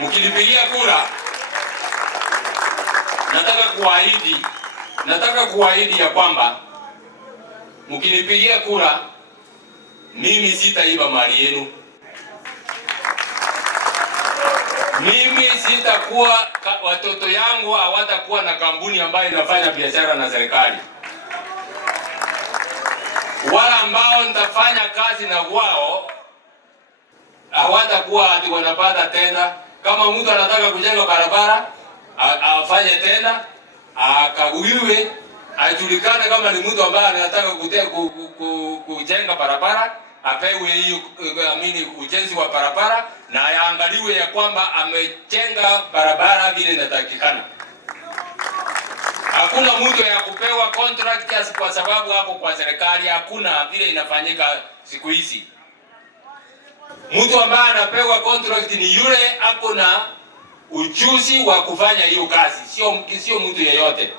mkinipigia kura, nataka kuahidi ya kwamba mkinipigia kura, mimi sitaiba mali yenu. Mimi sitakuwa, watoto yangu hawatakuwa na kampuni ambayo inafanya biashara na serikali. Wala ambao nitafanya kazi na wao hawatakuwa ati wanapata tenda. Kama mtu anataka kujenga barabara, afanye tenda, akaguiwe, ajulikane kama ni mtu ambaye anataka kujenga barabara, apewe hiyo ujenzi wa barabara na yaangaliwe ya kwamba amejenga barabara vile inatakikana. Hakuna mtu ya kupewa contract kwa sababu hapo kwa serikali, hakuna vile inafanyika siku hizi. Mtu ambaye anapewa contract ni yule ako na ujuzi wa kufanya hiyo kazi, sio mtu yeyote.